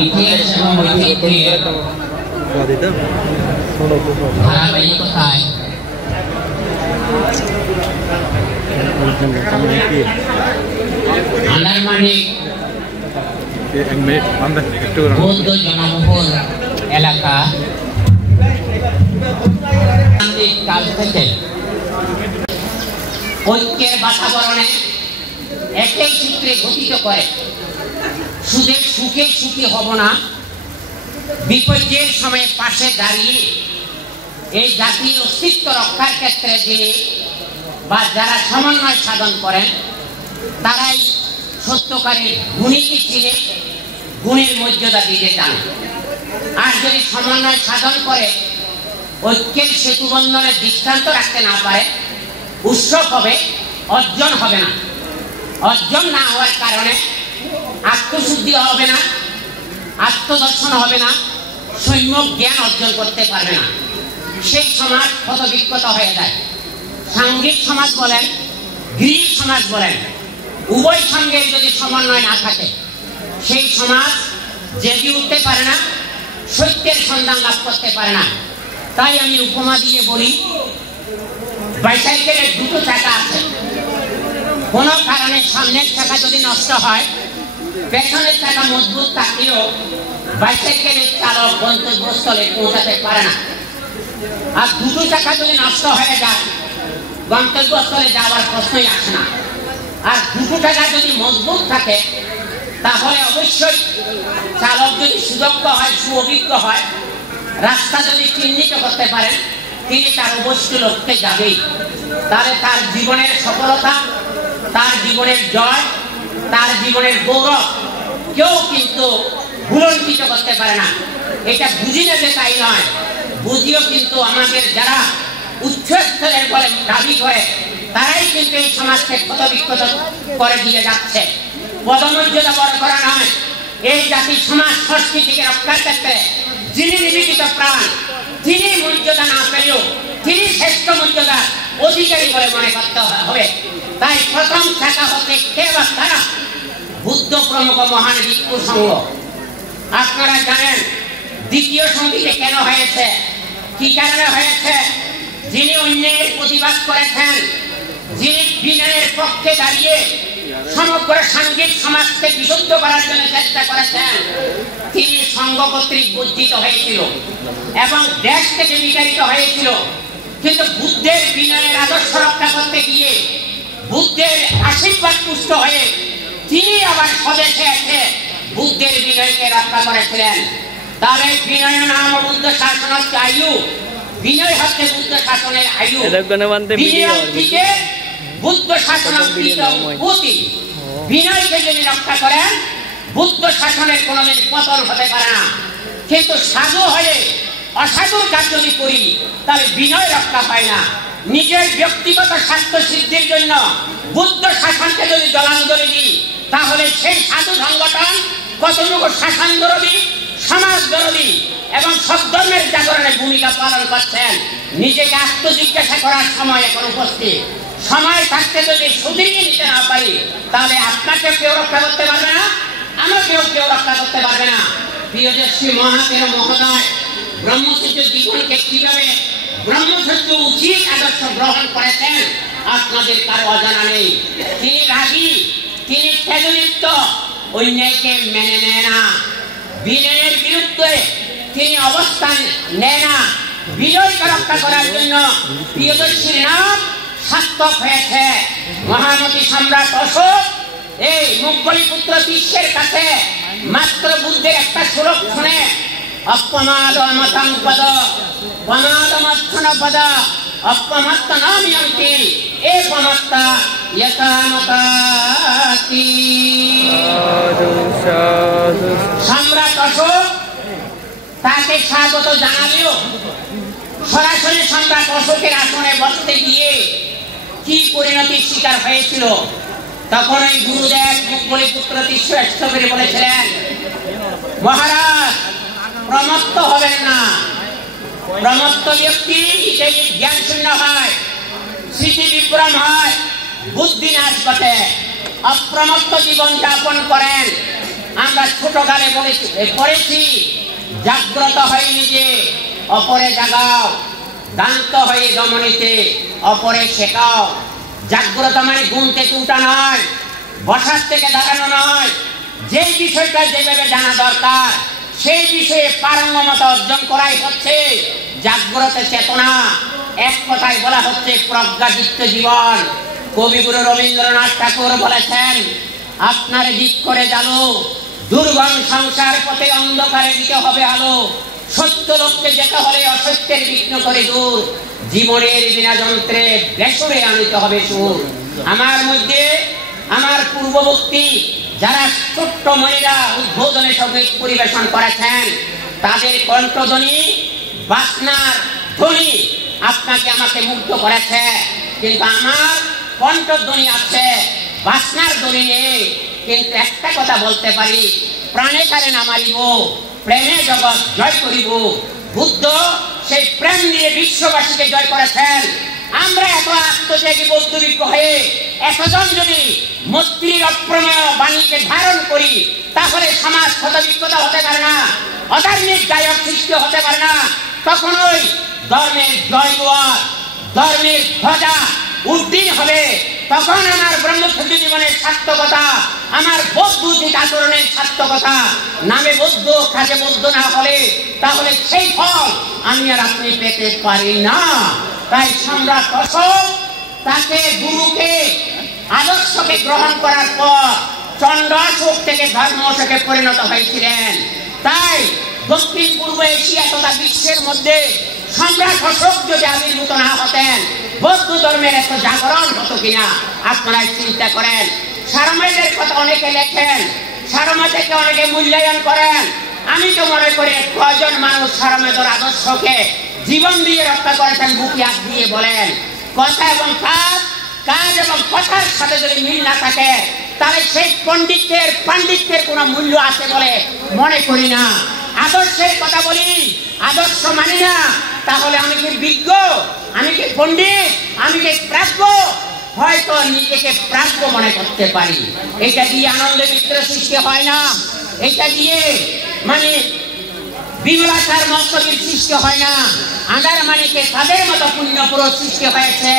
ইতিহাস এবং ঐতিহ্যের ধারাবাহিকতায় আন্দারমানিক বৌদ্ধ জনবহুল এলাকা কাল থেকে ঐক্যের বাতাবরণে একই সূত্রে গঠিত করে শুধু সুখে সুখী হব না, বিপর্যয়ের সময়ে পাশে দাঁড়িয়ে এই জাতির অস্তিত্ব রক্ষার ক্ষেত্রে যিনি বা যারা সমন্বয় সাধন করেন তারাই সত্যকারের গুণীকে চিনে গুণের মর্যাদা দিতে চান। আর যদি সমন্বয় সাধন করে ঐক্যের সেতু বন্ধনের দৃষ্টান্ত রাখতে না পারে, উৎসব হবে, অর্জন হবে না। অর্জন না হওয়ার কারণে আত্মশুদ্ধি হবে না, আত্মদর্শন হবে না, সম্যক জ্ঞান অর্জন করতে পারবে না। সেই সমাজ ক্ষতবিক্ষত হয়ে যায়। সাংঘিক সমাজ বলেন, গৃহী সমাজ বলেন, উভয় সঙ্গে যদি সমন্বয় না থাকে সেই সমাজ জেগে উঠতে পারে না, সত্যের সন্ধান লাভ করতে পারে না। তাই আমি উপমা দিয়ে বলি, বাইসাইকেলের দুটো চাকা আছে, কোনো কারণে সামনের চাকা যদি নষ্ট হয়, পেছনের চাকা মজবুত থাকলেও বাইসাইকেলের চালক গন্তব্যস্থলে পৌঁছাতে পারে না। আর দুটো চাকা যদি নষ্ট হয়ে যায়, গন্তব্যস্থলে যাওয়ার প্রশ্নই আসে না। আর দুটো চাকা যদি মজবুত থাকে তাহলে অবশ্যই চালক যদি সুদক্ষ হয়, সুঅভিজ্ঞ হয়, রাস্তা যদি চিহ্নিত করতে পারেন, তিনি তার অবশ্য লক্ষ্যে যাবেই। তাহলে তার জীবনের সফলতা, তার জীবনের জয়, তার জীবনের গৌরব কেউ কিন্তু ভুলণ্ঠিত করতে পারে না। এটা বুঝি না যে তাই নয়, বুঝিও কিন্তু আমাদের যারা উচ্চ স্তরের বলে দাবি করে তারাই কিন্তু এই সমাজকে ক্ষতবিক্ষত করে দিয়ে যাচ্ছে। পদমর্যাদা বড় করা নয়, এই জাতির সমাজ সংস্কৃতিকে রক্ষার ক্ষেত্রে যিনি নিবেদিত প্রাণ, তিনি মর্যাদা না পেলেও তিনি শ্রেষ্ঠ মর্যাদা অধিকারী বলে মনে করতে হবে। তাই প্রথম শাখা হতে কে বা তারা বুদ্ধ প্রমুখ মহান ভিক্ষু সংঘ। আপনারা জানেন দ্বিতীয় সঙ্গীতে কেন হয়েছে, কি কারণে হয়েছে? যিনি অন্যায়ের প্রতিবাদ করেছেন, যিনি বিনয়ের পক্ষে দাঁড়িয়ে সমগ্র সাংঘিক সমাজকে বিশুদ্ধ করার জন্য চেষ্টা করেছেন, তিনি সংঘ কর্তৃক বঞ্চিত হয়েছিল এবং দেশ থেকে বিতাড়িত হয়েছিল। কিন্তু বুদ্ধের বিনয়ের আদর্শ রক্ষা করতে গিয়ে, বুদ্ধের আশীর্বাদ পুষ্ট হয়ে তিনি আবার স্বদেশে এসে বুদ্ধের বিনয়কে রক্ষা করেছিলেন। তাহলে বিনয় নাম বুদ্ধ শাসন হচ্ছে আয়ু, বিনয় হচ্ছে বুদ্ধ শাসনের আয়ু, বুদ্ধ শাসন বিনয়কে যদি রক্ষা করেন বুদ্ধ শাসনের কোনোদিন পতন হতে পারে না। কিন্তু সাধু হয়ে অসাধুর কাজ যদি করি তাহলে বিনয় রক্ষা পায় না। নিজের ব্যক্তিগত স্বার্থ সিদ্ধির জন্য বুদ্ধ শাসনকে যদি জলাঞ্জলি দিই তাহলে সেই সাধু সংগঠন কতটুকু শাসন বিরোধী, সমাজ বিরোধী এবং সব ধর্মের জাগরণে ভূমিকা পালন করছেন, নিজেকে আত্মজিজ্ঞাসা করার সময় এখন উপস্থিত। সময় থাকতে যদি সুদৃঢ় নিতে না পারি তাহলে আপনাকে কেউ রক্ষা করতে পারবে না, আমাকেও কেউ রক্ষা করতে পারবে না। প্রিয়দর্শী মহাদেব মহোদয় ব্রহ্মচর্য জীবনকে কিভাবে ব্রহ্মচর্য উচিত আদর্শ গ্রহণ করেছেন আপনাদের কারো অজানা নেই। তিনি রাগী, তিনি তেজলিপ্ত, অন্যায়কে মেনে নেয় না, বিনয়ের বিরুদ্ধে তিনি অবস্থান নেয় না। বিজয়কে রক্ষা করার জন্য প্রিয়দর্শীর নাম সার্থক হয়েছে। মহামতি সম্রাট অশোক এই মুগলিপুত্র বিশ্বের কাছে মাত্র বুদ্ধের একটা শ্লোক শুনে অপমাদ মতাং পদ পমাদ মত্থন পদ অপমত্ত নামিয়ন্তি একমত্তা যথামতাতি। সম্রাট অশোক তাকে স্বাগত জানালেও সরাসরি সম্রাট অশোকের আসনে বসতে গিয়ে কি পরিণতির শিকার হয়েছিল তখন ওই গুরুদেব মুগলিপুত্র শ্রেষ্ঠ করে বলেছিলেন, মহারাজ প্রমত্ত হবেন না। প্রমত্ত ব্যক্তি জ্ঞান শূন্য হয়, স্মৃতি বিভ্রম হয়, বুদ্ধি নাশ ঘটে, অপ্রমত্ত জীবন যাপন করেন। আমরা ছোটকালে পড়েছি, জাগ্রত হয়ে নিজে অপরে জাগাও, দান্ত হয়ে দমনীতে অপরে শেখাও। জাগ্রত মানে ঘুম থেকে উঠা নয়, বসার থেকে দাঁড়ানো নয়, যে বিষয়টা যেভাবে জানা দরকার সেই বিষয়ে পারঙ্গমতা অর্জন করাই হচ্ছে জাগ্রত চেতনা। এক কথায় বলা হচ্ছে প্রজ্ঞাদীপ্ত জীবন। কবিগুরু রবীন্দ্রনাথ ঠাকুর বলেছেন, আপনার দিক করে জানো, দুর্গম সংসার পথে অন্ধকারে দিতে হবে আলো, সত্য লক্ষ্যে যেতে হলে অসত্যের বিঘ্ন করে দূর, জীবনের বিনা যন্ত্রে বেসরে আনিতে হবে সুর। আমার মধ্যে আমার পূর্ববর্তী যারা ছোট্ট মহিলা উদ্বোধনের সঙ্গে পরিবেশন করেছেন, তাদের কণ্ঠধ্বনি বাসনার ধ্বনি আপনাকে আমাকে মুগ্ধ করেছে, কিন্তু আমার কণ্ঠধ্বনি আছে, বাসনার ধ্বনি নেই। কিন্তু একটা কথা বলতে পারি, প্রাণে কারে না মারিব, প্রেমে জগৎ জয় করিব। বুদ্ধ সেই প্রেম নিয়ে বিশ্ববাসীকে জয় করেছেন। আমরা এত আত্মত্যাগী বৌদ্ধবিজ্ঞ হয়ে এতজন যদি মৈত্রীর অপ্রমেয় বাণীকে ধারণ করি, তাহলে সমাজ ক্ষতবিক্ষত হতে পারে না, অধার্মিক গায়ক সৃষ্টি হতে পারে না। তখনই ধর্মের জয় জোয়ার, ধর্মের ধ্বজা উদ্দীন হবে। তখন আমার ব্রহ্মচর্য জীবনের সার্থকতা, আমার বৌদ্ধ আচরণের সার্থকতা। নামে বৌদ্ধ, কাজে বৌদ্ধ না হলে তাহলে সেই ফল আমি আর আপনি পেতে পারি না। তাই সম্রাট অশোক তাকে গুরুকে আদর্শকে গ্রহণ করার পর চন্ড অশোক থেকে ধর্ম অশোকে পরিণত হয়েছিলেন। তাই দক্ষিণ পূর্ব এশিয়া তথা বিশ্বের মধ্যে সম্রাট অশোক যদি আবির্ভূত না হতেন, বৌদ্ধ ধর্মের এত জাগরণ হতো কিনা আপনারা চিন্তা করেন। সারমেদের কথা অনেকে লেখেন, সারমেদকে অনেকে মূল্যায়ন করেন। আমি তো মনে করি কয়জন মানুষ সারমেদর আদর্শকে জীবন দিয়ে রক্ষা করেছেন, বুকে হাত দিয়ে বলেন। কথা এবং কাজ, কাজ এবং কথার সাথে যদি মিল না থাকে, তাহলে সেই পাণ্ডিত্যের কোনো মূল্য আছে বলে মনে করি না। আদর্শের কথা বলি, আদর্শ মানি না, তাহলে আমি কি বিজ্ঞ, আমি কি পণ্ডিত, আমি কি প্রাজ্ঞ? হয়তো নিজেকে প্রাজ্ঞ মনে করতে পারি। এটা দিয়ে আনন্দ মিত্র সৃষ্টি হয় না, এটা দিয়ে মানে বিমলাচার মস্তকের সৃষ্টি হয় না। আদার মানিকে তাদের মতো পুণ্যপুরুষ সৃষ্টি হয়েছে।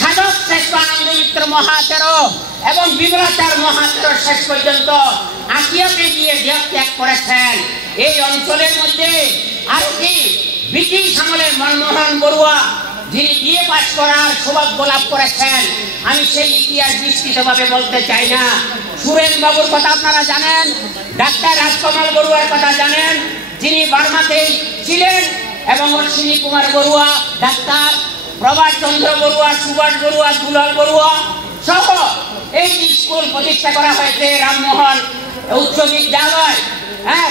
সাধক শ্রেষ্ঠ আনন্দ মিত্র মহাতেরো এবং বিমলাচার মহাতেরো শেষ পর্যন্ত আসিয়াতে গিয়ে দেহ ত্যাগ করেছেন। এই অঞ্চলের মধ্যে আর কি ব্রিটিশ আমলের মনমোহন বড়ুয়া, যিনি বিএ পাস করার সৌভাগ্য লাভ করেছেন, আমি সেই ইতিহাস বিস্তৃতভাবে বলতে চাই না। সুরেন বাবুর কথা আপনারা জানেন, ডাক্তার রাজকমল বড়ুয়ার কথা জানেন, যিনি বার্মাতেই ছিলেন, এবং অশ্বিনী কুমার বড়ুয়া ডাক্তার, প্রভাস চন্দ্র বড়ুয়া, সুভাষ বড়ুয়া, দুলাল বড়ুয়া সহ এই স্কুল প্রতিষ্ঠা করা হয়েছে। রামমোহন উচ্চ বিদ্যালয়,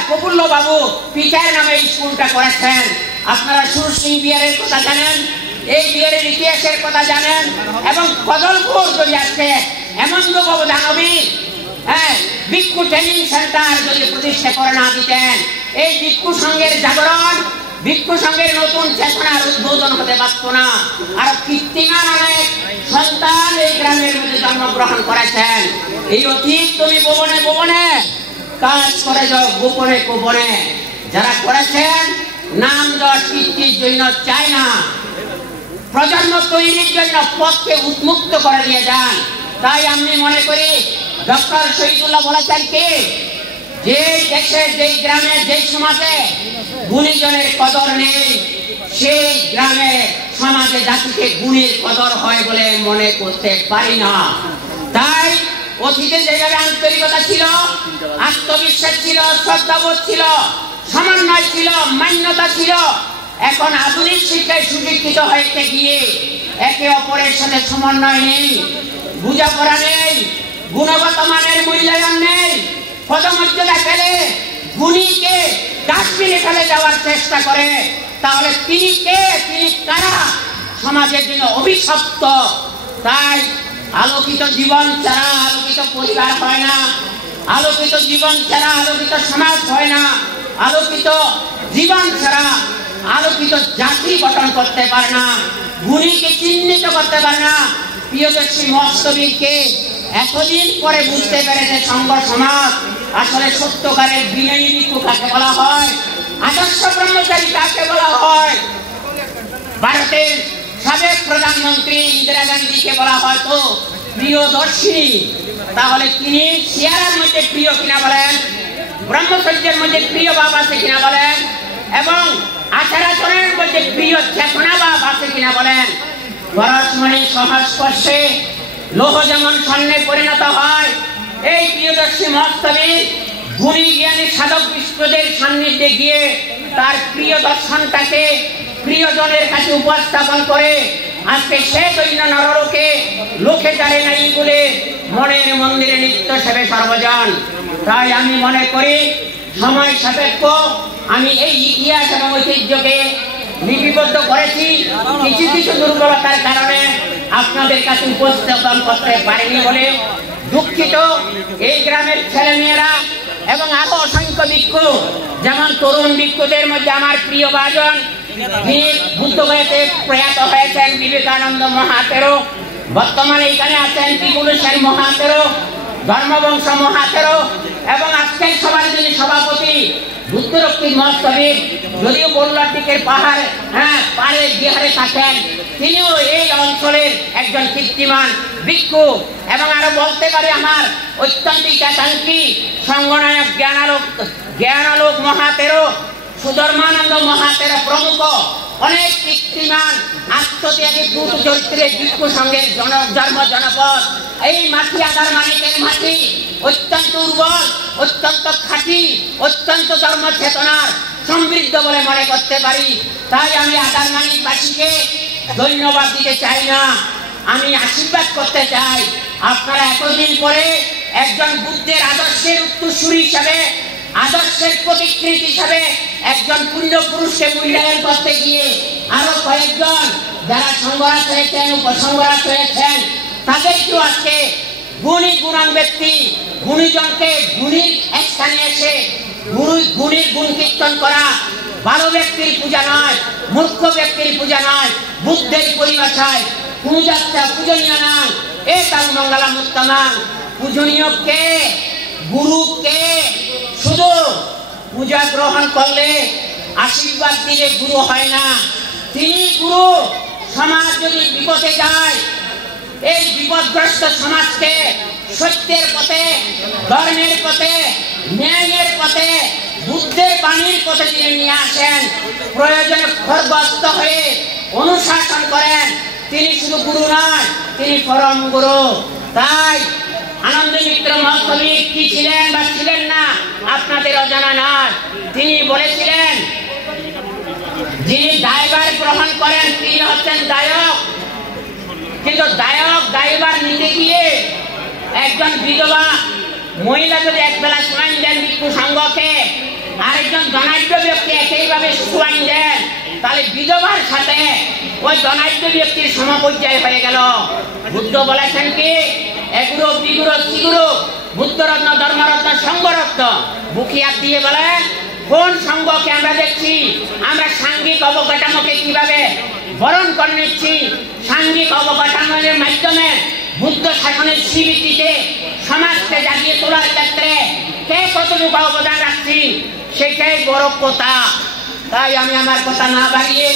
প্রফুল্ল বাবু পিতার নামে স্কুলটা করেছেন। আপনারা সুর সিং বিহারের কথা জানেন, এই বিহারের ইতিহাসের কথা জানেন, এবং কদলপুর যদি আজকে হেমন্তবাবু দানবী ভিক্ষু ট্রেনিং সেন্টার যদি প্রতিষ্ঠা করে না দিতেন, এই ভিক্ষু সংঘের জাগরণ, ভিক্ষু সংঘের নতুন চেতনার উদ্বোধন হতে পারত না। আর কীর্তিমান অনেক সন্তান এই গ্রামের মধ্যে জন্মগ্রহণ করেছেন। এই অতীত তুমি ভুবনে ভুবনে কাজ করে যাও গোপনে গোপনে। যারা করেছেন নাম যশ কীর্তির জন্য চায় না, প্রজন্ম তৈরির জন্য পথকে উন্মুক্ত করে দিয়ে যান। তাই আমি মনে করি ডক্টর শহীদুল্লাহ বলেছেন কি, যে দেশে, যেই গ্রামে, যেই সমাজে গুণীজনের কদর নেই, সেই গ্রামে সমাজে জাতিকে গুণের কদর হয় বলে মনে করতে পারি না। তাই অতীতে যেভাবে আন্তরিকতা ছিল, আত্মবিশ্বাস ছিল, শ্রদ্ধাবোধ ছিল, সমন্বয় ছিল, মান্যতা ছিল, এখন আধুনিক শিক্ষায় সুশিক্ষিত হইতে গিয়ে একে অপরের সাথে সমন্বয় নেই, বোঝাপড়া নেই, গুণগত মানের মূল্যায়ন নেই। পদমর্যাদা পেলে গুণীকে ডাস্টবিনে ফেলে যাওয়ার চেষ্টা করে, তাহলে তিনি কে, তিনি কারা? সমাজের জন্য অভিশপ্ত। তাই আলোকিত জীবন ছাড়া আলোকিত পরিবার হয় না, আলোকিত জীবন ছাড়া আলোকিত সমাজ হয় না, আলোকিত জীবন ছাড়া আলোকিত জাতি গঠন করতে পারে না, গুণীকে চিহ্নিত করতে পারে না। প্রিয়দর্শী মহাস্তবীরকে এতদিন পরে বুঝতে পেরেছে সংঘ সমাজ আসলে সত্যকারের বিনয়ী ভিক্ষু কাকে বলা হয়, আদর্শ ব্রহ্মচারী কাকে বলা হয়। ভারতের সাবেক প্রধানমন্ত্রী ইন্দিরা গান্ধীকে বলা হয় তো প্রিয়দর্শিনী, তাহলে তিনি চেহারার মধ্যে প্রিয় কিনা বলেন, ব্রহ্মচর্যের মধ্যে প্রিয় ভাব আছে কিনা বলেন, এবং আচার আচরণের মধ্যে প্রিয় চেতনা ভাব আছে কিনা বলেন। পরশমণি সহস্পর্শে লৌহ যেমন স্বর্ণে পরিণত হয়, এই প্রিয়দর্শী মহাস্তবীর গুণী জ্ঞানী সাধক বিষ্ণুদের সান্নিধ্যে গিয়ে তার প্রিয় দর্শনটাকে প্রিয়জনের কাছে উপস্থাপন করে আজকে সে দৈন্য নরলোকে লোকে জানে নাই বলে মনের মন্দিরে নিত্য সেবে সর্বজন। তাই আমি মনে করি সময় সাপেক্ষ আমি এই ইতিহাস এবং ঐতিহ্যকে লিপিবদ্ধ করেছি। কিছু কিছু দুর্বলতার কারণে আপনাদের কাছে উপস্থাপন করতে পারিনি বলে দুঃখিত। এই গ্রামের ছেলেমেয়েরা এবং আরো অসংখ্য ভিক্ষু, যেমন তরুণ ভিক্ষুদের মধ্যে আমার প্রিয় ভাজন যিনি বুদ্ধগয়াতে প্রয়াত হয়েছেন বিবেকানন্দ মহাতেরো, বর্তমানে এখানে আছেন বিপুল সেন মহাতেরো, ধর্মবংশ মহাতেরো, এবং আজকের সভার যিনি সভাপতি বুদ্ধরক্ষী মহাস্তবীর, যদিও বল্লার দিকের পাহাড় পাড়ে বিহারে থাকেন, তিনিও এই অঞ্চলের একজন কীর্তিমান ভিক্ষু। এবং আরো বলতে পারি আমার অত্যন্ত একাঙ্ক্ষী সংগনায়ক জ্ঞানালোক মহাতেরো, সুধর্মানন্দ মহাতেরো প্রমুখ অনেক কীর্তিমান আত্মত্যাগী পুরুষ চরিত্রের ভিক্ষু সঙ্গের জনপদ। এই মাটি আধার মানিকের মাটি অত্যন্ত উর্বর, অত্যন্ত খাঁটি, অত্যন্ত ধর্ম চেতনার সমৃদ্ধ বলে মনে করতে পারি। তাই আমি আধার মানিকবাসীকে ধন্যবাদ দিতে চাই না, আমি আশীর্বাদ করতে চাই। আপনারা এতদিন পরে একজন বুদ্ধের আদর্শের উত্তরসূরি হিসাবে, আদর্শের প্রতিকৃতি হিসাবে একজন পূর্ণ পুরুষকে মূল্যায়ন করতে গিয়ে আরো কয়েকজন যারা সংঘরাত হয়েছেন, উপসংঘরাত হয়েছেন, তাদেরকেও আজকে গুণী গুণান ব্যক্তি, গুণীজনকে গুণীর স্থানে এসে গুণীর গুণ কীর্তন করা ভালো ব্যক্তির পূজা নয়, মূর্খ ব্যক্তির পূজা নয়, বুদ্ধের পরিভাষায় পূজাটা পূজনীয় নয়। এ তার মঙ্গলা মুত্তমান পূজনীয় কে? গুরু কে? শুধু পূজা গ্রহণ করলে আশীর্বাদ দিলে গুরু হয় না, তিনি গুরু। সমাজ যদি বিপদে যায়, এই বিপদগ্রস্ত সমাজকে সত্যের পথে, ধর্মের পথে, ন্যায়ের পথে, বুদ্ধের বাণীর পথে তিনি নিয়ে আসেন, প্রয়োজনে খড়গস্ত হয়ে অনুশাসন করেন। তিনি শুধু গুরু নয়, তিনি পরম গুরু। তাই আনন্দ মিত্র মহাস্তবীর কি ছিলেন বা ছিলেন না আপনাদের অজানা নয়। তিনি বলেছিলেন যিনি দায়ভার গ্রহণ করেন তিনি হচ্ছেন দায়ক, কিন্তু দায়ক দায়ভার নিতে গিয়ে একজন বিধবা মহিলা যদি একবেলা সোয়াইন দেন ভিক্ষু সংঘকে, আরেকজন ধনাঢ্য ব্যক্তি একইভাবে সোয়াইন দেন, তাহলে বিধবার সাথে ওই ধনাঢ্য ব্যক্তির সমপর্যায় হয়ে গেল। বুদ্ধ বলেছেন কি এগুলো বিগুরো চিগুরো বুদ্ধরত্ন ধর্মরত্ন সংঘরত্ন বুকিয়াত দিয়ে বলেন কোন সংঘকে আমরা দেখছি, আমরা সাংঘিক অবকাঠামোকে কিভাবে বরণ করে নিচ্ছি, সাংঘিক অবকাঠামোর মাধ্যমে বুদ্ধ শাসনের স্বীকৃতিতে সমাজকে জাগিয়ে তোলার ক্ষেত্রে কে কতটুকু অবদান রাখছি সেটাই বড় কথা। তাই আমি আমার কথা না বাড়িয়ে,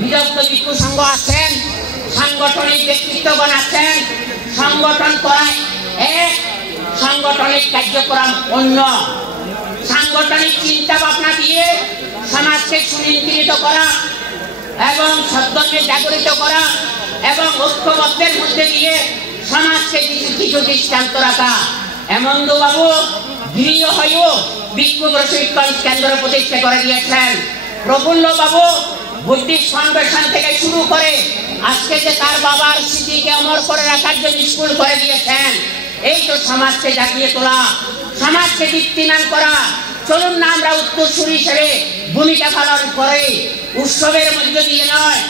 বিরক্ত ভিক্ষু সংঘ আছেন, সাংগঠনিক ব্যক্তিত্বগণ আছেন, সংগঠন করায় এক, সাংগঠনিক কার্যক্রম অন্য। সাংগঠনিক চিন্তা ভাবনা দিয়ে সমাজকে সুনিয়ন্ত্রিত করা এবং সদ্যকে জাগরিত করা এবং ঐক্যবদ্ধের মধ্যে দিয়ে সমাজকে কিছু দৃষ্টান্ত রাখা। হেমন্ত বাবু গৃহ হয়েও ভিক্ষু প্রশিক্ষণ কেন্দ্র প্রতিষ্ঠা করে দিয়েছেন। প্রফুল্ল বাবু বুদ্ধিস্ট ফাউন্ডেশন থেকে শুরু করে আজকে যে তার বাবার স্মৃতিকে অমর করে রাখার জন্য স্কুল করে দিয়েছেন। এই তো সমাজকে জাগিয়ে তোলা, সমাজকে দীপ্তিমান করা। চলুন না আমরা উত্তরসূরি হিসেবে ভূমিকা পালন করে উৎসবের মধ্যে দিয়ে নয়,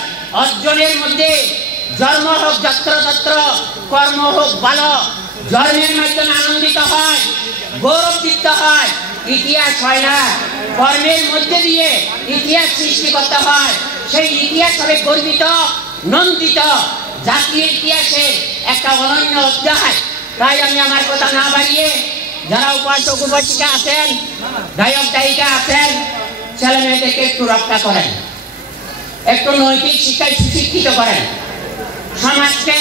অর্জনের মধ্যে, জন্ম হোক যত্রতত্র, কর্ম হোক ভালো, জন্মের মাধ্যমে আনন্দিত হয়, গৌরবান্বিত হয়, ইতিহাস হয় না, কর্মের মধ্যে দিয়ে ইতিহাস সৃষ্টি করতে হয়। সেই ইতিহাস হবে গর্বিত, নন্দিত, জাতীয় ইতিহাসে একটা অনন্য অধ্যায়। তাই আমি আমার কথা না বাড়িয়ে যারা উপাসক উপাসিকা আছেন, গায়ক গায়িকা আছেন, ছেলে মেয়েদেরকে একটু রক্ষা করেন, একটু নৈতিক শিক্ষায় সুশিক্ষিত করেন, সমাজকে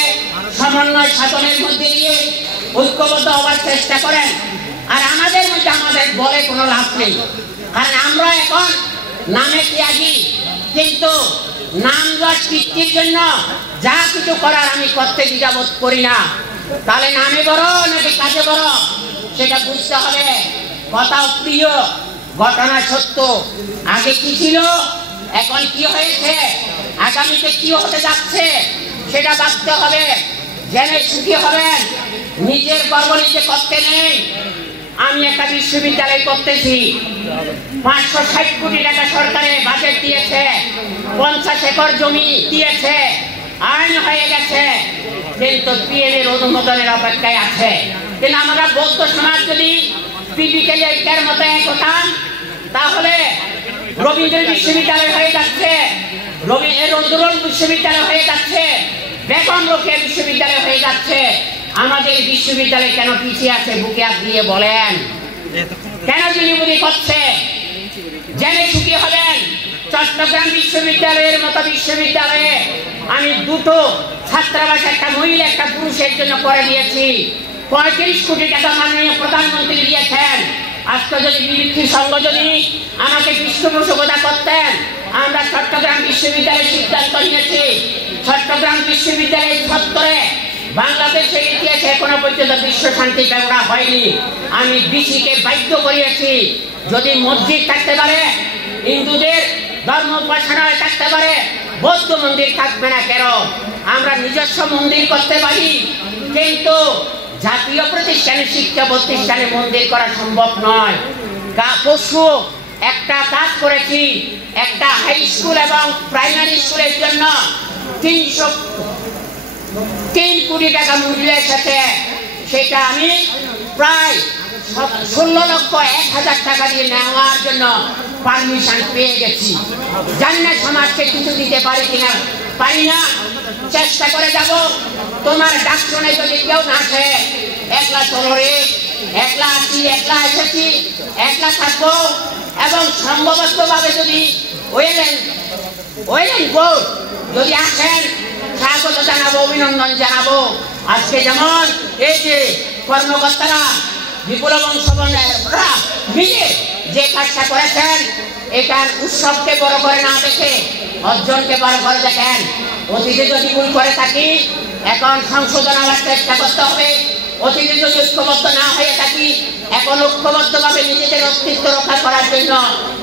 সমন্বয় সাধনের মধ্যে দিয়ে ঐক্যবদ্ধ হওয়ার চেষ্টা করেন। আর আমাদের মধ্যে আমাদের বলে কোনো লাভ নেই, কারণ আমরা এখন নামে ত্যাগী, কিন্তু নাম যশ কীর্তির জন্য যা কিছু করার আমি করতে দ্বিধাবোধ করি না। তাহলে নামে বড় নাকি কাজে বড় সেটা বুঝতে হবে। কথাও প্রিয়, ঘটনা সত্য। আগে কি ছিল, এখন কি হয়েছে, আগামীতে কি হতে যাচ্ছে সেটা ভাবতে হবে। জেনে সুখী হবেন, নিজের গর্ব নিজে করতে নেই। আমি একটা বিশ্ববিদ্যালয় করতেছি, 560 কোটি টাকা সরকারের বাজেট দিয়েছে, 50 একর জমি দিয়েছে, আইন হয়ে গেছে, কিন্তু পিএনের অনুমোদনের অপেক্ষায় আছে। কিন্তু আমরা বৌদ্ধ সমাজ যদি পিপিকে ঐক্যের মতো এক হতাম, তাহলে রবীন্দ্র বিশ্ববিদ্যালয় হয়ে যাচ্ছে, রবীন্দ্র বিশ্ববিদ্যালয় হয়ে যাচ্ছে, বেগম রোকেয়া বিশ্ববিদ্যালয় হয়ে যাচ্ছে। আমাদের বিশ্ববিদ্যালয় কেন পিছিয়ে আছে? বুকে হাত দিয়ে বলেন, কেন জুনিবুনি করছে? জেনে সুখী হবেন, চট্টগ্রাম বিশ্ববিদ্যালয়ের মতো বিশ্ববিদ্যালয়ে আমি 2টো ছাত্রাবাস, একটা মহিলা একটা পুরুষের জন্য করে দিয়েছি। 35 কোটি টাকা মাননীয় প্রধানমন্ত্রী দিয়েছেন। আজকে যদি বিরোধী সংঘ যদি আমাকে পৃষ্ঠপোষকতা করতেন, আমরা চট্টগ্রাম বিশ্ববিদ্যালয়ের সিদ্ধান্ত নিয়েছি, চট্টগ্রাম বিশ্ববিদ্যালয়ের চত্বরে বাংলাদেশের ইতিহাসে এখনো পর্যন্ত বিশ্ব শান্তি ব্যবহার হয়নি। আমি বিসিকে বাধ্য করিয়েছি, যদি মসজিদ থাকতে পারে, হিন্দুদের ধর্ম উপাসনায় থাকতে পারে, বৌদ্ধ মন্দির থাকবে না কেন? আমরা নিজস্ব মন্দির করতে পারি, কিন্তু জাতীয় প্রতিষ্ঠানে, শিক্ষা প্রতিষ্ঠানে মন্দির করা সম্ভব নয়। পশু একটা কাজ করেছি, একটা হাই স্কুল এবং প্রাইমারি স্কুলের জন্য 3 কোটি টাকা মূল্যের সাথে সেটা আমি প্রায় 16,01,000 টাকা দিয়ে নেওয়ার জন্য পারমিশন পেয়ে গেছি। জানি না সমাজকে কিছু দিতে পারি কিনা, পারি না, চেষ্টা করে যাব। তোমার ডাক শুনে যদি কেউ না আসে, একলা চলো রে, একলা আসি, একলা এসেছি, একলা থাকবো। এবং সম্ভবতভাবে যদি ওয়েলেন যদি আসেন, স্বাগত জানাবো, অভিনন্দন জানাবো। আজকে যেমন এই যে কর্মকর্তারা বিপুল বংশবন্ধেরা মিলে যে কাজটা করেছেন, এটার উৎসবকে বড় করে না দেখে অর্জনকে বড় করে দেখেন। অতীতে যদি ভুল করে থাকি, এখন সংশোধন হওয়ার চেষ্টা করতে হবে। অতীতে যদি ঐক্যবদ্ধ না হয়ে থাকি, এখন ঐক্যবদ্ধভাবে নিজেদের অস্তিত্ব রক্ষা করার জন্য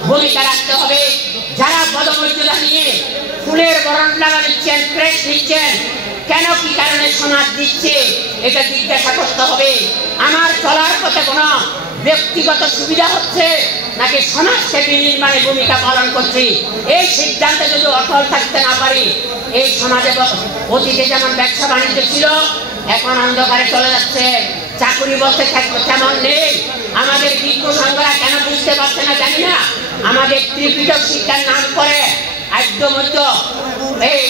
ভূমিকা রাখতে হবে। যারা পদমর্যাদা নিয়ে ফুলের বরণ লাগা নিচ্ছেন, প্রেস নিচ্ছেন, কেন কি কারণে সমাজ দিচ্ছে, এটা জিজ্ঞাসা করতে হবে। আমার চলার পথে কোনো ব্যক্তিগত সুবিধা হচ্ছে নাকি সমাজকে বিনির্মাণে ভূমিকা পালন করছি, এই সিদ্ধান্তে যদি অটল থাকতে না পারি, এই সমাজে অতীতে যেমন ব্যবসা বাণিজ্য ছিল, এখন অন্ধকারে চলে যাচ্ছে। চাকরি বলতে কেমন নেই। আমাদের বিজ্ঞ সংঘরা কেন বুঝতে পারছে না জানি না। আমাদের ত্রিপিটক শিক্ষার নাম করে একদম এই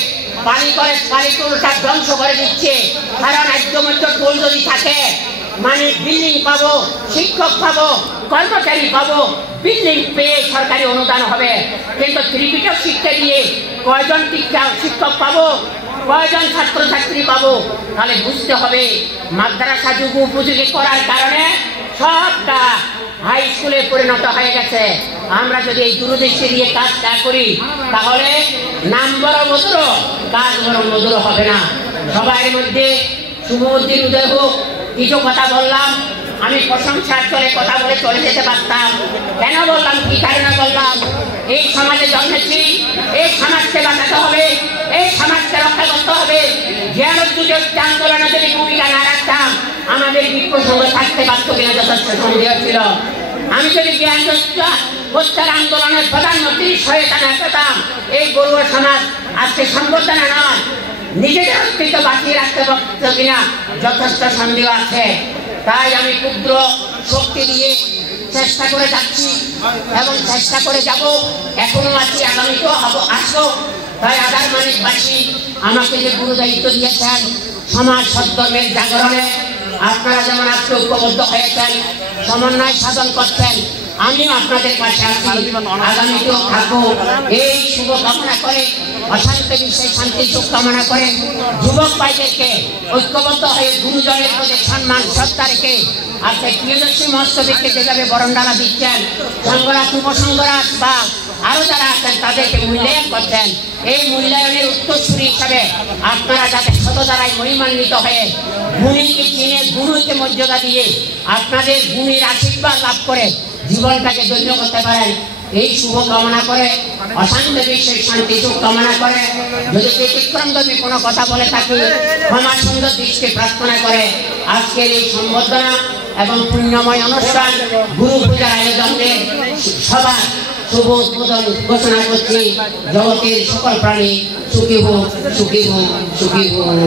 পানিটুলটা ধ্বংস করে দিচ্ছে। কারণ একদম টোল যদি থাকে, মানে বিল্ডিং পাবো, শিক্ষক পাবো, কর্মচারী পাবো, বিল্ডিং পেয়ে সরকারি অনুদান হবে, কিন্তু ত্রিপিটক শিক্ষা দিয়ে কয়জন শিক্ষক পাবো, কয়জন ছাত্রছাত্রী পাবো? তাহলে বুঝতে হবে মাদ্রাসা যুগ উপযোগী করার কারণে সবটা হাই স্কুলে পরিণত হয়ে গেছে। আমরা যদি এই দূরদৃষ্টি দিয়ে কাজ না করি, তাহলে নাম বড় মধুর, কাজ বড় মধুর হবে না। সবার মধ্যে শুভবুদ্ধির উদয় হোক। কিছু কথা বললাম, আমি প্রশংসার চলে কথা বলে চলে যেতে পারতাম। কেন বললাম, কি কারণে বললাম? এই সমাজে জন্মেছি, এই সমাজকে বাঁচাতে হবে, এই সমাজকে রক্ষা করতে হবে। জ্ঞানোদ্যোগের আন্দোলনে যদি ভূমিকা না রাখতাম, আমাদের বিপ্লব সংঘ থাকতে পারত কিনা যথেষ্ট সন্দেহ ছিল। আমি যদি জ্ঞান হত্যার আন্দোলনের প্রধানমন্ত্রী সহায়তা না পেতাম, এই গরুয়া সমাজ আজকে সংবর্ধনা নয়, নিজেদের অস্তিত্ব বাঁচিয়ে রাখতে পারত কিনা যথেষ্ট সন্দেহ আছে। তাই আমি ক্ষুদ্র শক্তি দিয়ে চেষ্টা করে যাচ্ছি এবং চেষ্টা করে যাব, এখনো আছি, আগামীতেও আসবো। তাই আদারমানিকবাসী আমাকে যে গুরু দায়িত্ব দিয়েছেন সমাজ সদ্ধর্মের জাগরণে, আপনারা যেমন আজকে ঐক্যবদ্ধ হয়েছেন, সমন্বয় সাধন করছেন, আমিও আপনাদের পাশে আছি, আগামীতেও থাকবো। এই শুভ কামনা করে, অশান্তি বিশ্বে শান্তি সুখ কামনা করে যুবক ভাইদেরকে ঐক্যবদ্ধ হয়ে গুরুজনের প্রতি সম্মান শ্রদ্ধা রেখে আজকে প্রিয়দর্শী মহোৎসবীকে যেভাবে বরণডালা দিচ্ছেন, সংঘরাজ উপসংঘরাজ বা আরো যারা আছেন তাদেরকে মূল্যায়ন করছেন, এই মূল্যায়নের উত্তরসূরি হিসাবে আপনারা যাতে শত দ্বারাই মহিমান্বিত হয়ে গুণীকে চিনে গুরুকে মর্যাদা দিয়ে আপনাদের গুণীর আশীর্বাদ লাভ করে জীবনটাকে ধন্য করতে পারেন, এই শুভ কামনা করে, অশান্তি বিশ্বের শান্তি সুখ কামনা করে, যদি ব্যতিক্রমধর্মী কোনো কথা বলে থাকি ক্ষমা সুন্দর দৃষ্টি প্রার্থনা করে আজকের এই সম্বর্ধনা এবং পুণ্যময় অনুষ্ঠান গুরু পূজার আয়োজনকে সবার শুভ উদ্বোধন ঘোষণা করছি। জগতের সকল প্রাণী সুখী হোক, সুখী হোক, সুখী হোক।